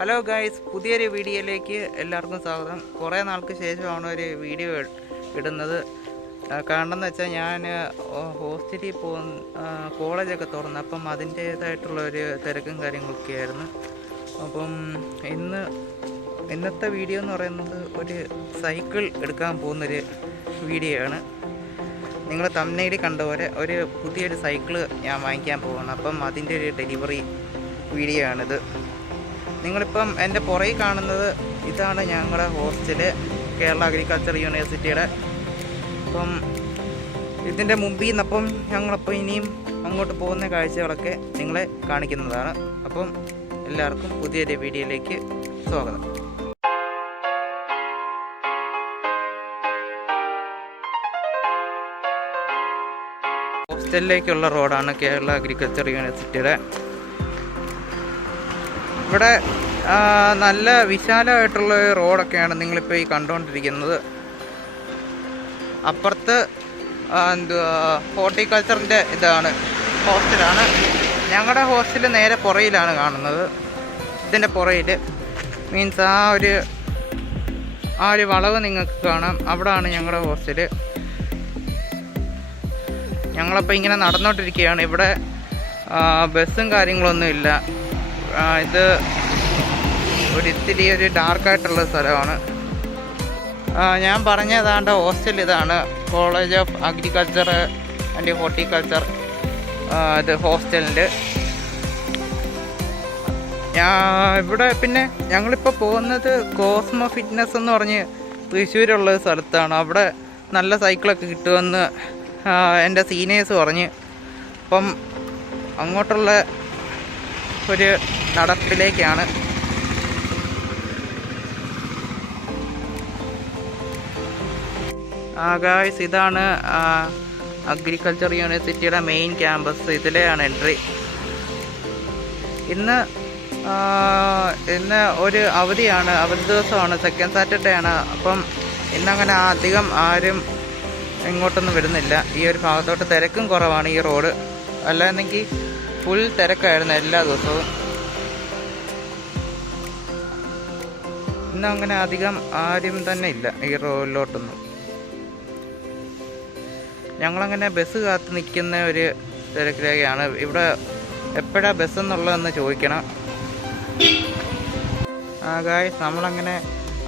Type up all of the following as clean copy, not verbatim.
Hello guys, പുതിയൊരു വീഡിയോയിലേക്ക് എല്ലാവർക്കും സ്വാഗതം. കുറേ നാൾക്ക് ശേഷമാണ് ഒരു വീഡിയോ ഇടുന്നത്. കാരണം എന്ന് വെച്ചാൽ ഞാൻ ഹോസ്റ്റലിൽ കോളേജൊക്കെ തുറന്നു, അപ്പം അതിൻ്റേതായിട്ടുള്ള ഒരു തിരക്കും കാര്യങ്ങളൊക്കെ ആയിരുന്നു. അപ്പം ഇന്നത്തെ വീഡിയോ എന്ന് പറയുന്നത് ഒരു സൈക്കിൾ എടുക്കാൻ പോകുന്നൊരു വീഡിയോ ആണ്. നിങ്ങൾ തംബ്നെയിലിൽ കണ്ട പോലെ ഒരു പുതിയൊരു സൈക്കിള് ഞാൻ വാങ്ങിക്കാൻ പോവുകയാണ്. അപ്പം അതിൻ്റെ ഒരു ഡെലിവറി വീഡിയോ ആണിത്. നിങ്ങളിപ്പം എൻ്റെ പുറകിൽ കാണുന്നത് ഇതാണ് ഞങ്ങളുടെ ഹോസ്റ്റല്, കേരള അഗ്രികൾച്ചർ യൂണിവേഴ്സിറ്റിയുടെ. അപ്പം ഇതിൻ്റെ മുമ്പിൽ നിന്നപ്പം ഞങ്ങളപ്പോൾ ഇനിയും അങ്ങോട്ട് പോകുന്ന കാഴ്ചകളൊക്കെ നിങ്ങളെ കാണിക്കുന്നതാണ്. അപ്പം എല്ലാവർക്കും പുതിയൊരു വീഡിയോയിലേക്ക് സ്വാഗതം. ഹോസ്റ്റലിലേക്കുള്ള റോഡാണ് കേരള അഗ്രികൾച്ചർ യൂണിവേഴ്സിറ്റിയുടെ. ഇവിടെ നല്ല വിശാലമായിട്ടുള്ള റോഡൊക്കെയാണ് നിങ്ങളിപ്പോൾ ഈ കണ്ടുകൊണ്ടിരിക്കുന്നത്. അപ്പുറത്ത് ഹോർട്ടിക്കൾച്ചറിൻ്റെ ഇതാണ്, ഹോസ്റ്റലാണ്. ഞങ്ങളുടെ ഹോസ്റ്റൽ നേരെ പുറയിലാണ് കാണുന്നത്. ഇതിൻ്റെ പുറയിൽ മീൻസ് ആ ഒരു വളവ് നിങ്ങൾക്ക് കാണാം, അവിടെയാണ് ഞങ്ങളുടെ ഹോസ്റ്റല്. ഞങ്ങളപ്പോൾ ഇങ്ങനെ നടന്നുകൊണ്ടിരിക്കുകയാണ്. ഇവിടെ ബസ്സും കാര്യങ്ങളൊന്നും ഇല്ല. ഇത് ഒരു ഡാർക്കായിട്ടുള്ള സ്ഥലമാണ്. ഞാൻ പറഞ്ഞതാണ്ട് ഹോസ്റ്റൽ ഇതാണ്, college of agriculture and horticulture. ഇത് ഹോസ്റ്റലിൻ്റെ ഇവിടെ. പിന്നെ ഞങ്ങളിപ്പോൾ പോകുന്നത് കോസ്മോ ഫിറ്റ്നസ് എന്ന് പറഞ്ഞ് തൃശ്ശൂരുള്ള സ്ഥലത്താണ്. അവിടെ നല്ല സൈക്കിളൊക്കെ കിട്ടുമെന്ന് എൻ്റെ സീനിയേഴ്സ് പറഞ്ഞ്. അപ്പം അങ്ങോട്ടുള്ള ഒരു നടപ്പിലേക്കാണ്. ഗായ്സ്, ഇതാണ് അഗ്രികൾച്ചർ യൂണിവേഴ്സിറ്റിയുടെ മെയിൻ ക്യാമ്പസ്. ഇതിലെയാണ് എൻട്രി. ഇന്ന് ഒരു അവധിയാണ്, അവധി ദിവസമാണ്, സെക്കൻഡ് സാറ്റർഡേ ആണ്. അപ്പം ഇന്നങ്ങനെ അധികം ആരും ഇങ്ങോട്ടൊന്നും വരുന്നില്ല. ഈ ഒരു ഭാഗത്തോട്ട് തിരക്കും കുറവാണ്. ഈ റോഡ് അല്ലാന്നെങ്കിൽ ഫുൾ തിരക്കായിരുന്നു എല്ലാ ദിവസവും. ഇന്നങ്ങനെ അധികം ആരും തന്നെ ഇല്ല ഈ റോഡിലോട്ടൊന്നും. ഞങ്ങളങ്ങനെ ബസ് കാത്ത് നിൽക്കുന്ന ഒരു തിരക്കിലേക്കാണ്. ഇവിടെ എപ്പോഴാണ് ബസ് എന്നുള്ളതെന്ന് ചോദിക്കണം. ഗായ്സ്, നമ്മളങ്ങനെ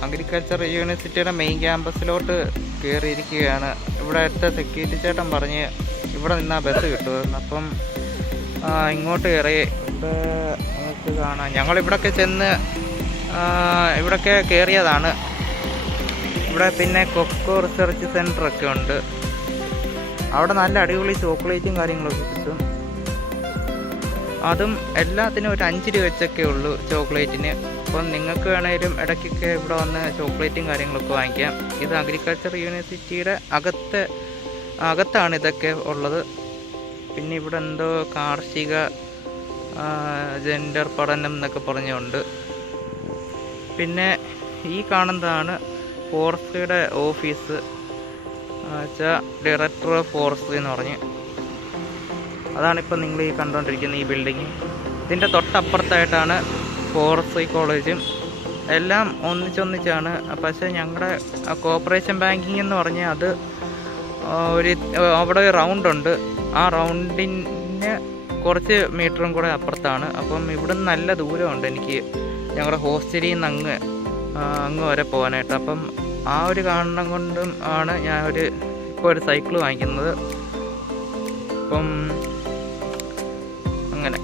അഗ്രികൾച്ചർ യൂണിവേഴ്സിറ്റിയുടെ മെയിൻ ക്യാമ്പസിലോട്ട് കയറിയിരിക്കുകയാണ്. ഇവിടെ അടുത്ത സെക്യൂരിറ്റി ചേട്ടൻ പറഞ്ഞ് ഇവിടെ നിന്നാൽ ബസ് കിട്ടുമെന്ന്. അപ്പം ഇങ്ങോട്ട് കയറി. ഇവിടെ നമുക്ക് കാണാം, ഞങ്ങളിവിടൊക്കെ ചെന്ന് ഇവിടൊക്കെ കയറിയതാണ്. ഇവിടെ പിന്നെ കൊക്കോ റിസർച്ച് സെൻ്ററൊക്കെ ഉണ്ട്. അവിടെ നല്ല അടിപൊളി ചോക്ലേറ്റും കാര്യങ്ങളൊക്കെ കിട്ടും. അതും എല്ലാത്തിനും ഒരു 5 രൂപ വെച്ചൊക്കെ ഉള്ളൂ ചോക്ലേറ്റിന്. അപ്പം നിങ്ങൾക്ക് വേണേലും ഇടയ്ക്കൊക്കെ ഇവിടെ വന്ന് ചോക്ലേറ്റും കാര്യങ്ങളൊക്കെ വാങ്ങിക്കാം. ഇത് അഗ്രികൾച്ചർ യൂണിവേഴ്സിറ്റിയുടെ അകത്താണ് ഇതൊക്കെ ഉള്ളത്. പിന്നെ ഇവിടെ എന്തോ കാർഷിക ജെൻഡർ പഠനം എന്നൊക്കെ പറഞ്ഞുകൊണ്ട്. പിന്നെ ഈ കാണുന്നതാണ് ഫോറസ്ട്രിയുടെ ഓഫീസ്, വെച്ചാൽ ഡയറക്ടർ ഓഫ് ഫോറസ്ട്രി എന്ന് പറഞ്ഞ്. അതാണിപ്പോൾ നിങ്ങൾ ഈ കണ്ടുകൊണ്ടിരിക്കുന്ന ഈ ബിൽഡിങ്. ഇതിൻ്റെ തൊട്ടപ്പുറത്തായിട്ടാണ് ഫോറസ്ട്രി കോളേജും. എല്ലാം ഒന്നിച്ചൊന്നിച്ചാണ്. പക്ഷേ ഞങ്ങളുടെ കോർപ്പറേഷൻ ബാങ്കിങ് എന്ന് പറഞ്ഞാൽ അത് അവിടെ റൗണ്ടുണ്ട്. ആ റൗണ്ടിന് കുറച്ച് മീറ്ററും കൂടെ അപ്പുറത്താണ്. അപ്പം ഇവിടുന്ന് നല്ല ദൂരമുണ്ട് എനിക്ക് ഞങ്ങളുടെ ഹോസ്റ്റലിൽ നിന്ന് അങ്ങ് വരെ പോകാനായിട്ട്. അപ്പം ആ ഒരു കാരണം കൊണ്ടും ആണ് ഞാൻ ഇപ്പോൾ ഒരു സൈക്കിൾ വാങ്ങിക്കുന്നത്. അപ്പം അങ്ങനെ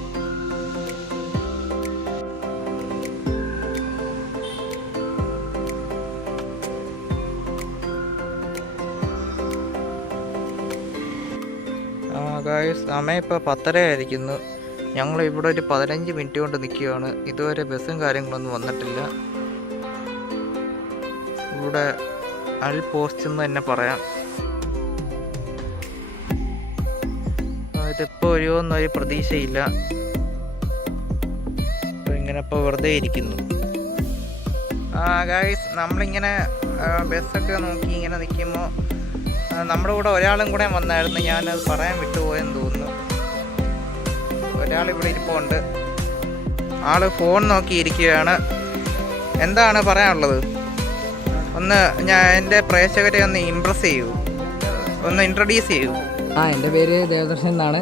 ഗായ്സ്, സമയം ഇപ്പോൾ 10:30 ആയിരിക്കുന്നു. ഞങ്ങൾ ഇവിടെ ഒരു 15 മിനിറ്റ് കൊണ്ട് നിൽക്കുകയാണ്. ഇതുവരെ ബസ്സും കാര്യങ്ങളൊന്നും വന്നിട്ടില്ല. ഇവിടെ അൽ പോസ്റ്റ് എന്ന് തന്നെ പറയാം. ഇതിപ്പോൾ വരുമോന്നും ഒരു പ്രതീക്ഷയില്ല. അപ്പോൾ ഇങ്ങനെ ഇപ്പോൾ വെറുതെ ഇരിക്കുന്നു. ഗായ്സ്, നമ്മളിങ്ങനെ ബസ്സൊക്കെ നോക്കി ഇങ്ങനെ നിൽക്കുമ്പോൾ നമ്മുടെ കൂടെ ഒരാളും കൂടെ വന്നായിരുന്നു. ഞാനത് പറയാൻ വിട്ടുപോയെന്ന് തോന്നുന്നു. ഒരാളിവിടെ ഇരിപ്പുണ്ട്. ആള് ഫോൺ നോക്കിയിരിക്കുകയാണ്. എന്താണ് പറയാനുള്ളത്? ഒന്ന് എൻ്റെ പ്രേക്ഷകരെ ഒന്ന് ഇംപ്രസ് ചെയ്യൂ, ഒന്ന് ഇൻട്രൊഡ്യൂസ് ചെയ്യൂ. എൻ്റെ പേര് ദേവദർശൻ എന്നാണ്.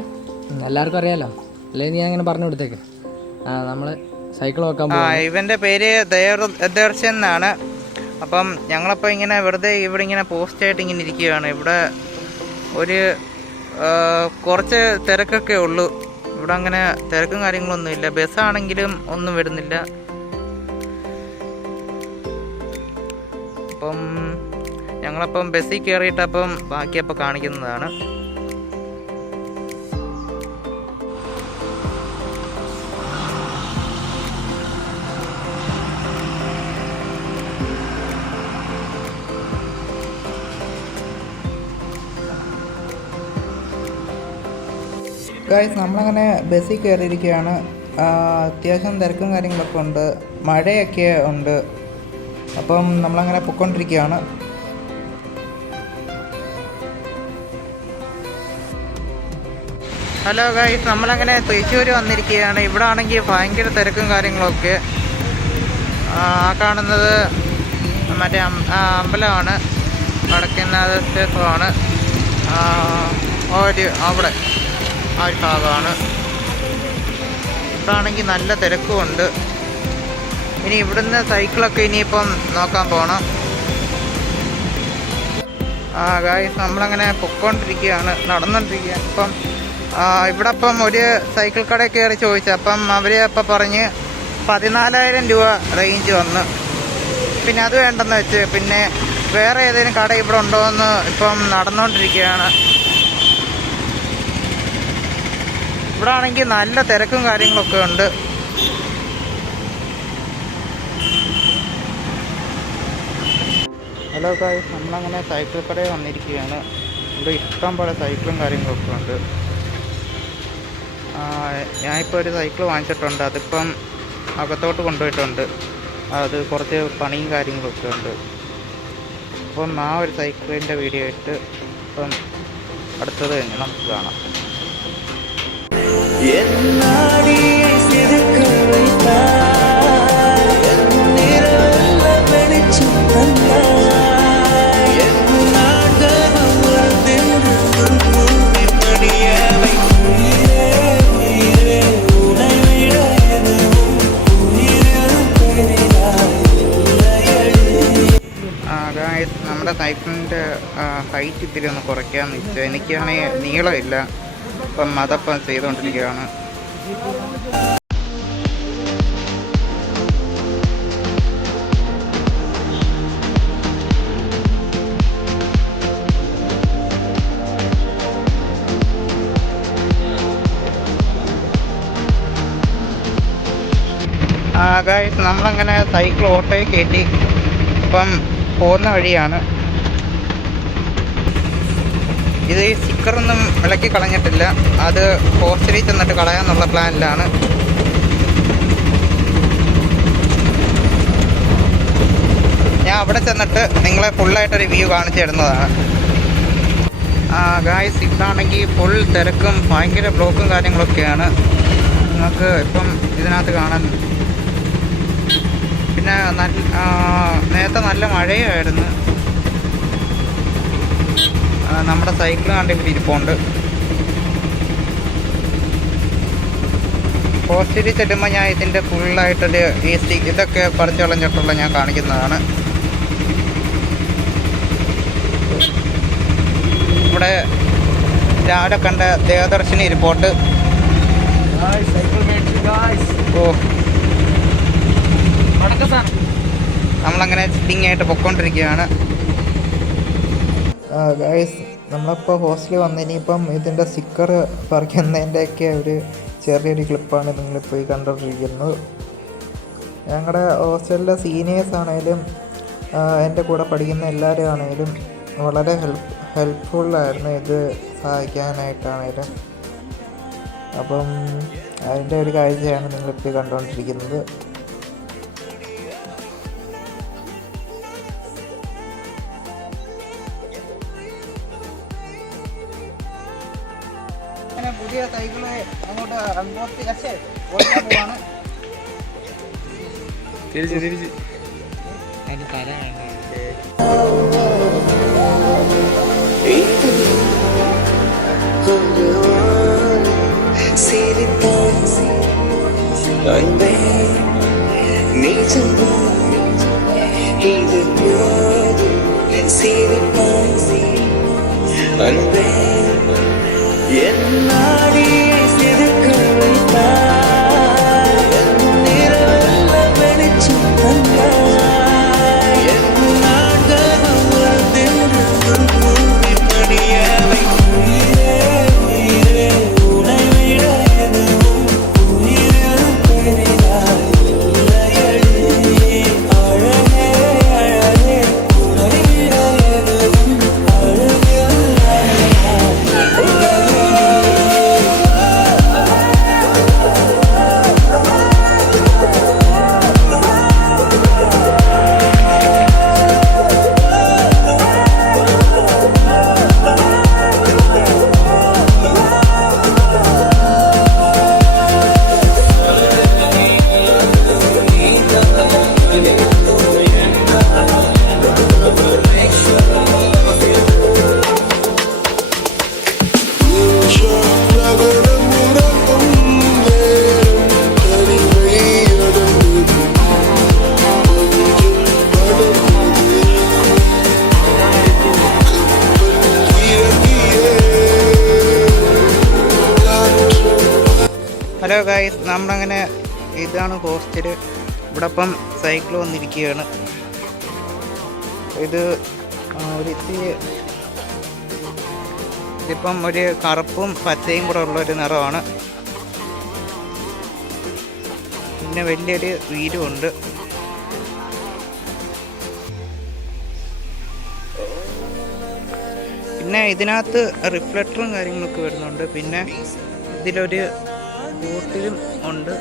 എല്ലാവർക്കും അറിയാലോ, അല്ലെങ്കിൽ നീ അങ്ങനെ പറഞ്ഞു കൊടുത്തേക്ക്. നമ്മൾ സൈക്കിൾ നോക്കാൻ പോകും. ഇവൻ്റെ പേര് ദേവദർശൻ എന്നാണ്. അപ്പം ഞങ്ങളപ്പോൾ ഇങ്ങനെ വെറുതെ ഇവിടെ ഇങ്ങനെ പോസ്റ്റായിട്ട് ഇങ്ങനെ ഇരിക്കുകയാണ്. ഇവിടെ ഒരു കുറച്ച് തിരക്കൊക്കെ ഉള്ളൂ. ഇവിടെ അങ്ങനെ തിരക്കും കാര്യങ്ങളൊന്നുമില്ല. ബസ്സാണെങ്കിലും ഒന്നും വരുന്നില്ല. അപ്പം ഞങ്ങളപ്പം ബസ്സിൽ കയറിയിട്ടപ്പം ബാക്കിയപ്പോൾ കാണിക്കുന്നതാണ്. ഗൈസ്, നമ്മളങ്ങനെ ബസ്സിൽ കയറിയിരിക്കുകയാണ്. അത്യാവശ്യം തിരക്കും കാര്യങ്ങളൊക്കെ ഉണ്ട്, മഴയൊക്കെ ഉണ്ട്. അപ്പം നമ്മളങ്ങനെ പൊയ്ക്കൊണ്ടിരിക്കുകയാണ്. ഹലോ ഗൈസ്, നമ്മളങ്ങനെ തൃശ്ശൂർ വന്നിരിക്കുകയാണ്. ഇവിടെ ആണെങ്കിൽ ഭയങ്കര തിരക്കും കാര്യങ്ങളൊക്കെ. കാണുന്നത് മറ്റേ അമ്പലമാണ്, വടക്കനാഥ ക്ഷേത്രമാണ്. അവിടെ ആ ഒരു ഭാഗമാണ്. ഇവിടാണെങ്കിൽ നല്ല തിരക്കുമുണ്ട്. ഇനി ഇവിടുന്ന് സൈക്കിളൊക്കെ ഇനിയിപ്പം നോക്കാൻ പോകണം. ഗായ്സ്, നമ്മളങ്ങനെ പൊയ്ക്കൊണ്ടിരിക്കുകയാണ്, നടന്നുകൊണ്ടിരിക്കുകയാണ്. ഇപ്പം ഇവിടെ ഇപ്പം ഒരു സൈക്കിൾ കടയിൽ കയറി ചോദിച്ചു. അപ്പം അവർ അപ്പം പറഞ്ഞ് 14,000 രൂപ റേഞ്ച് വന്ന്. പിന്നെ അത് വേണ്ടെന്ന് വെച്ച് പിന്നെ വേറെ ഏതെങ്കിലും കട ഇവിടെ ഉണ്ടോ എന്ന് ഇപ്പം നടന്നുകൊണ്ടിരിക്കുകയാണ്. ഇവിടെ ആണെങ്കിൽ നല്ല തിരക്കും കാര്യങ്ങളൊക്കെ ഉണ്ട്. ഹലോ ഗായ്സ്, നമ്മളങ്ങനെ സൈക്കിൾ കടയിൽ വന്നിരിക്കുകയാണ്. ഇവിടെ ഇഷ്ടം പോലെ സൈക്കിളും കാര്യങ്ങളൊക്കെ ഉണ്ട്. ഞാനിപ്പോൾ ഒരു സൈക്കിൾ വാങ്ങിച്ചിട്ടുണ്ട്. അതിപ്പം അകത്തോട്ട് കൊണ്ടുപോയിട്ടുണ്ട്. അത് കുറച്ച് പണിയും കാര്യങ്ങളൊക്കെ ഉണ്ട്. അപ്പം ആ ഒരു സൈക്കിളിൻ്റെ വീഡിയോ ഇട്ട് ഇപ്പം അടുത്തത് നമുക്ക് കാണാം. നമ്മുടെ സൈക്കിളിൻ്റെ ഹൈറ്റ് ഇത്തിരി ഒന്ന് കുറയ്ക്കാമെന്ന് വെച്ചാൽ എനിക്കാണെങ്കിൽ നീളമില്ല. അപ്പം അതപ്പം ചെയ്തുകൊണ്ടിരിക്കുകയാണ്. ഗായ്സ്, നമ്മളങ്ങനെ സൈക്കിൾ ഓട്ടോയിൽ കയറ്റി ഇപ്പം പോകുന്ന വഴിയാണ്. ഇത് ഈ സ്റ്റിക്കറൊന്നും വിലക്കി കളഞ്ഞിട്ടില്ല. അത് ഹോസ്റ്റലിൽ ചെന്നിട്ട് കളയാന്നുള്ള പ്ലാനിലാണ്. ഞാൻ അവിടെ ചെന്നിട്ട് നിങ്ങളെ ഫുള്ളായിട്ടൊരു വ്യൂ കാണിച്ചു തരുന്നതാണ്. ഗായ്സ്, ഇതാണെങ്കിൽ ഫുൾ തിരക്കും ഭയങ്കര ബ്ലോക്കും കാര്യങ്ങളൊക്കെയാണ്. നിങ്ങൾക്ക് ഇപ്പം ഇതിനകത്ത് കാണാൻ. പിന്നെ നേരത്തെ നല്ല മഴയായിരുന്നു. നമ്മുടെ സൈക്കിൾ കണ്ട് ഇവിടെ ഇരിപ്പുണ്ട്. ഹോസ്റ്റലിൽ ചെല്ലുമ്പോൾ ഞാൻ ഇതിൻ്റെ ഫുള്ളായിട്ടൊരു ഇതൊക്കെ പറിച്ചു കളഞ്ഞിട്ടുള്ള ഞാൻ കാണിക്കുന്നതാണ്. ഇവിടെ രാവിലെ കണ്ട ദേവദർശിനി ഇരിപ്പുണ്ട്. നമ്മളങ്ങനെ സിറ്റിംഗ് ആയിട്ട് പൊയ്ക്കൊണ്ടിരിക്കുകയാണ്. ഗൈസ്, നമ്മളിപ്പോൾ ഹോസ്റ്റലിൽ വന്നിനിപ്പം ഇതിൻ്റെ സ്റ്റിക്കർ പറിക്കുന്നതിൻ്റെയൊക്കെ ഒരു ചെറിയൊരു ക്ലിപ്പാണ് നിങ്ങളിപ്പോൾ ഈ കണ്ടുകൊണ്ടിരിക്കുന്നത്. ഞങ്ങളുടെ ഹോസ്റ്റലിലെ സീനിയേഴ്സ് ആണെങ്കിലും എൻ്റെ കൂടെ പഠിക്കുന്ന എല്ലാവരും ആണെങ്കിലും വളരെ ഹെൽപ്ഫുള്ളായിരുന്നു ഇത് സഹായിക്കാനായിട്ടാണെങ്കിലും. അപ്പം അതിൻ്റെ ഒരു കാഴ്ചയാണ് നിങ്ങളിപ്പോൾ കണ്ടുകൊണ്ടിരിക്കുന്നത്. പുതിയ സൈക്കിള് അങ്ങോട്ട് ഓടിക്കാൻ പോവാണ്. തിരിച്ച് അതിന് തല ഹലോ ഗായ്സ്, നമ്മളങ്ങനെ ഇതാണ് ഹോസ്റ്റൽ. ഇവിടെ ഇപ്പം സൈക്കിൾ വന്നിരിക്കുകയാണ്. ഇത് ഇതിപ്പം ഒരു കറുപ്പും പച്ചയും കൂടെ ഉള്ളൊരു നിറമാണ്. പിന്നെ വലിയൊരു വീലുമുണ്ട്. പിന്നെ ഇതിനകത്ത് റിഫ്ലക്ടറും കാര്യങ്ങളൊക്കെ വരുന്നുണ്ട്. പിന്നെ ഇതിലൊരു ബോട്ടിലും ഉണ്ട്.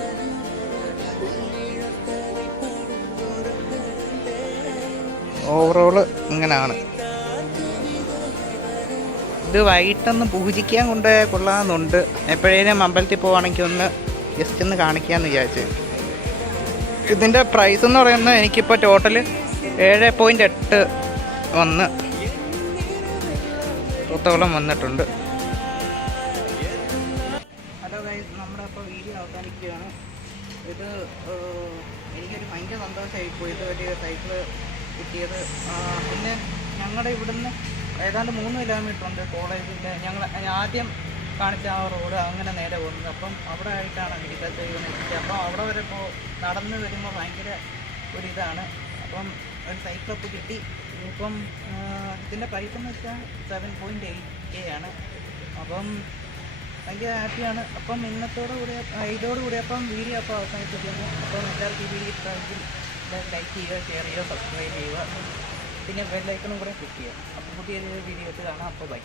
ഓവറോള് ഇങ്ങനെയാണ്. ഇത് വൈകിട്ടൊന്ന് പൂജിക്കാൻ കൊണ്ട് കൊള്ളാമെന്നുണ്ട്. എപ്പോഴേലും അമ്പലത്തിൽ പോവുകയാണെങ്കിൽ ഒന്ന് ജസ്റ്റ് ഒന്ന് കാണിക്കാമെന്ന് വിചാരിച്ചു. ഇതിൻ്റെ പ്രൈസ് എന്ന് പറയുന്നത് എനിക്കിപ്പോൾ ടോട്ടൽ 7.8 ത്തോളം വന്നിട്ടുണ്ട്. ഹലോ ഗൈസ്, നമ്മുടെ അപ്പോൾ വീഡിയോ അവസാനിക്കുകയാണ്. ഇത് എനിക്കൊരു ഭയങ്കര സന്തോഷമായിപ്പോയി ഇതൊരു സൈക്കിള് കിട്ടിയത്. പിന്നെ ഞങ്ങളുടെ ഇവിടുന്ന് ഏതാണ്ട് 3 കിലോമീറ്റർ ഉണ്ട് കോളേജിൻ്റെ. ഞങ്ങൾ ആദ്യം കാണിച്ച ആ റോഡ് അങ്ങനെ നേരെ പോകുന്നത്. അപ്പം അവിടെ ആയിട്ടാണ് ഇതൊക്കെ യൂണിവേഴ്സിറ്റി. അപ്പം അവിടെ വരെ നടന്ന് വരുമ്പോൾ ഭയങ്കര ഒരിതാണ്. അപ്പം ഒരു സൈക്കിളപ്പ് കിട്ടി. ഇപ്പം ഇതിൻ്റെ പ്രൈസ് എന്ന് വെച്ചാൽ 7.8K ആണ്. അപ്പം ഭയങ്കര ഹാപ്പിയാണ്. അപ്പം ഇതോടുകൂടി അപ്പം വീഡിയോ അപ്പോൾ അവസാനിപ്പിക്കുന്നു. അപ്പം എല്ലാവർക്കും ഈ വീഡിയോ ഇഷ്ടമെങ്കിൽ ലൈക്ക് ചെയ്യുക, ഷെയർ ചെയ്യുക, സബ്സ്ക്രൈബ് ചെയ്യുക. പിന്നെ ബെല്ലൈക്കണും കൂടെ ക്ലിക്ക് ചെയ്യുക. അപ്പോൾ പുതിയൊരു വീഡിയോ കാണാം. അപ്പോൾ ബൈ.